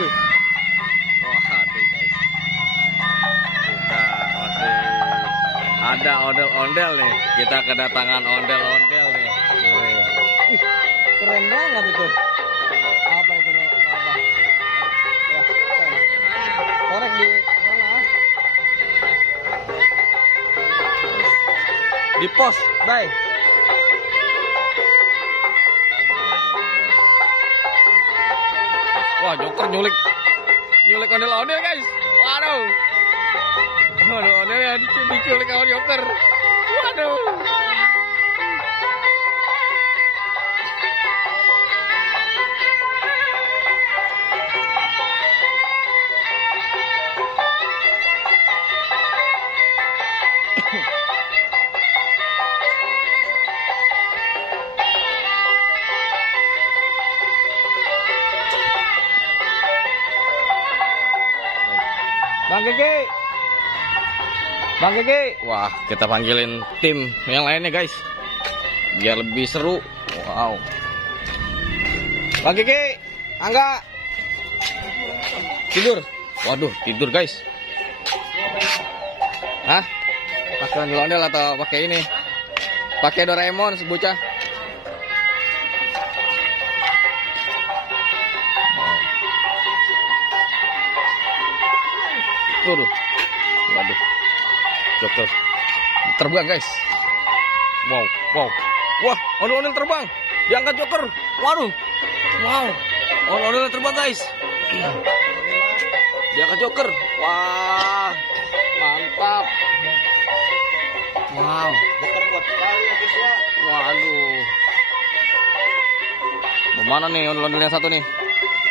Wih. Waduh guys. Kita ada ondel-ondel nih. Kita kedatangan ondel-ondel nih. Wih. Wih, keren banget itu. Apa itu? Apa? Ya, korek di sana. Di pos, bye. Wah, Joker nyulik ondel-ondel guys. Waduh. Waduh, ondel ya diculik sama Joker. Waduh. Bang Kiki, wah kita panggilin tim yang lainnya guys, biar lebih seru. Wow. Bang Kiki, Angga, tidur. Waduh, tidur guys. Hah? Pakai ondel-ondel atau pakai ini? Pakai Doraemon sebocah. Waduh. Waduh. Joker terbang guys. Wow. Wah, ondel-ondel terbang. Diangkat Joker. Waduh. Wow. Ondel-ondel terbang guys. Diangkat Joker. Wah. Mantap. Wow. Joker kuat sekali ya guys ya. Waduh. Bagaimana nih ondel-ondel yang satu nih?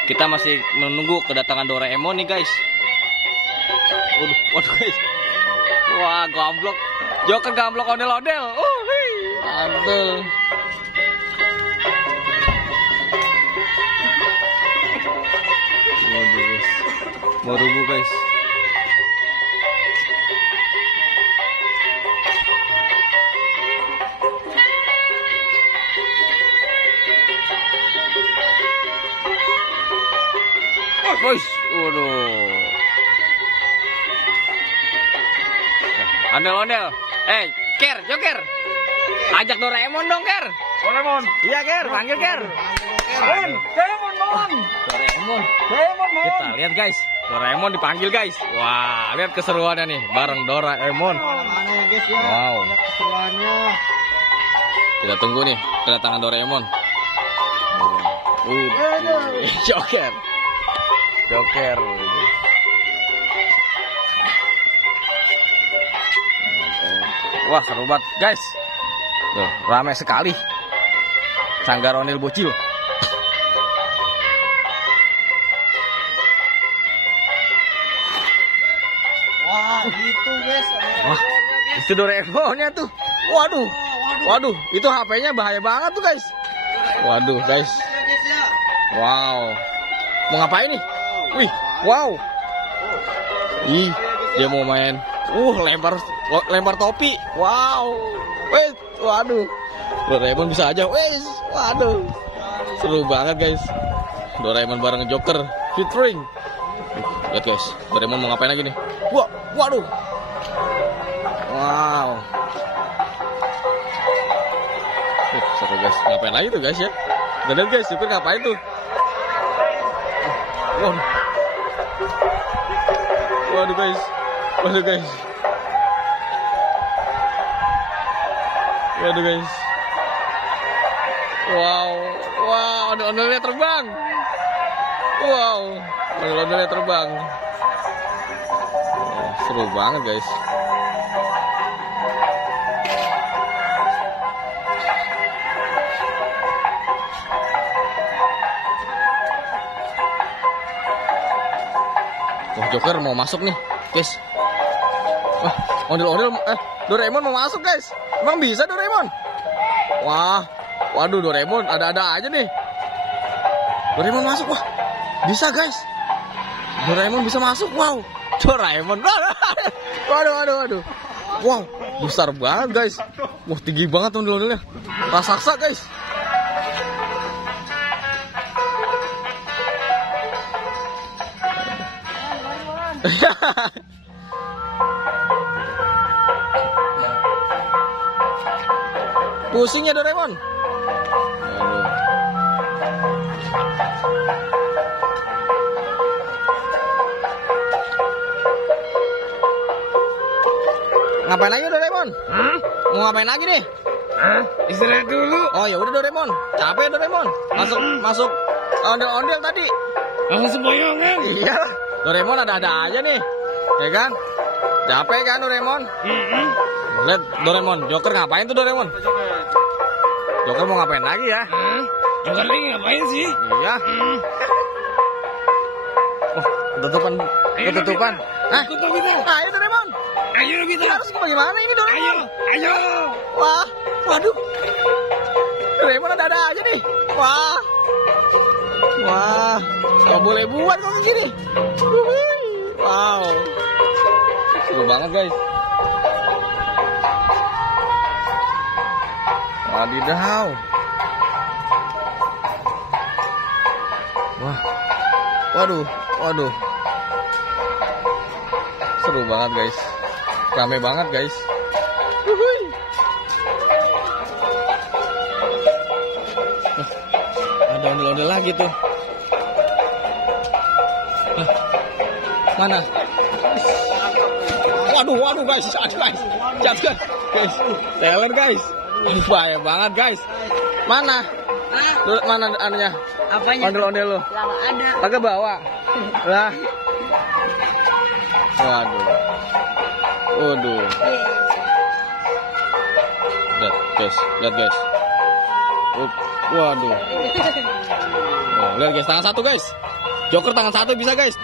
Kita masih menunggu kedatangan Doraemon nih guys. Waduh guys. Wah, gamblok. Joker gamblok ondel-ondel. Aduh. Waduh guys. Mau rubuh guys. Guys, waduh. Ondel-ondel. Ker, Joker. Ajak Doraemon dong, Ker. Doraemon. Iya, Ker. Panggil, Ker. Doraemon, mon. Doraemon. Doraemon, mon. Kita lihat, guys. Doraemon dipanggil, guys. Wah, lihat keseruannya nih. Bareng Doraemon. Mana ya, guys ya? Wow. Lihat keseruannya. Kita tunggu nih kedatangan Doraemon. Joker. Wah, seru banget, guys. Tuh, ramai sekali. Sanggar ondel bocil. Wah, gitu, guys. Wah, itu Doraemonnya tuh. Waduh, itu HP-nya bahaya banget tuh, guys. Waduh, guys. Wow. Mau ngapain nih? Wih, wow. Ih, dia mau main. Lempar topi. Wow. Wih, waduh. Doraemon bisa aja. Wih, waduh. Seru banget, guys. Doraemon bareng Joker featuring. Lihat, guys. Doraemon mau ngapain lagi nih? Waduh. Wow. Seru, guys. Ngapain lagi tuh, guys ya? Lihat, guys. Joker ngapain tuh? Waduh, guys. Waduh, guys. Wow, ondel-ondelnya terbang. Wow, ondel-ondelnya terbang. Seru banget, guys. Wah, Joker mau masuk nih, guys. Wah, ondel-ondel, Doraemon mau masuk, guys. Emang bisa Doraemon? Wah, waduh, Doraemon ada-ada aja nih. Doraemon masuk, wah, bisa, guys. Doraemon bisa masuk, wow. Doraemon, waduh. Wow, besar banget, guys. Wah, tinggi banget ondel-ondelnya. Raksasa, guys. Pusing ya Doraemon. Aduh. Ngapain lagi Doraemon? Mau ngapain lagi nih? Istirahat dulu. Oh ya udah Doraemon. Capek ya Doraemon. Masuk ondel-ondel tadi. Langsung sempoyongan. Iya. Doraemon ada-ada aja nih. Ya kan? Capek kan Doraemon? Lihat Doraemon, Joker ngapain tuh Doraemon? Joker mau ngapain lagi ya? Joker lagi ngapain sih? Iya. Oh, ketutupan. Hah? Ikut Nobita. Ayo Doraemon. Ayo Nobita. Kita harus bagaimana ini Doraemon? Ayo. Wah, waduh. Doraemon ada aja nih. Wah, nggak boleh buat kok kayak gini. Wow, seru banget guys. Wadidaw. Wah, waduh. Seru banget guys. Rame banget guys. Ada ondel-ondel lagi tuh. Mana? Waduh guys, jatuh guys, teler guys, bahaya banget guys. Mana? Mana anunya? Apanya? Ondel-ondel lo? Ada. Pakai bawa. Lah. Waduh. Lihat guys. Waduh. Oh, lihat guys, tangan satu guys. Joker tangan satu bisa guys.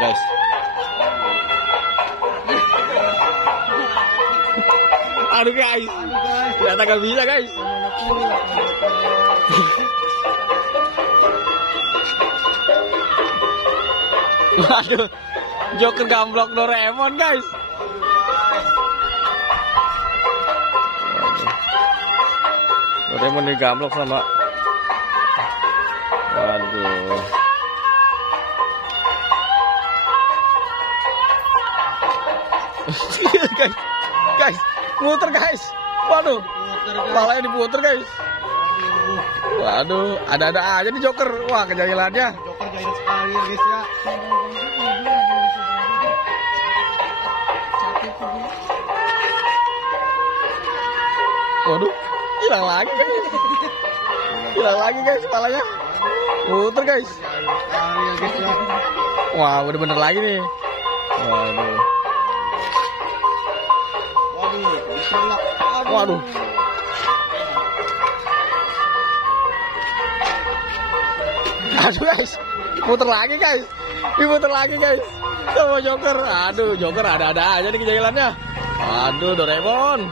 Guys. Aduh guys. Ternyata gak bisa guys. Waduh. Joker gamblok Doraemon guys. Doraemon digamblok sama. Waduh. guys, muter guys. Waduh, kepalanya diputer guys. Waduh, ada-ada aja nih Joker. Wah, kejailannya. Joker jahil sekali ya guys ya. Waduh, hilang lagi guys. Hilang lagi guys kepalanya. Muter guys. Sekali ya guys ya. Wah, bener-bener lagi nih. Waduh. Waduh. Aduh guys, muter lagi guys. Dimuter lagi guys. Sama Joker. Aduh, Joker ada-ada aja nih kejailannya. Aduh, Doraemon.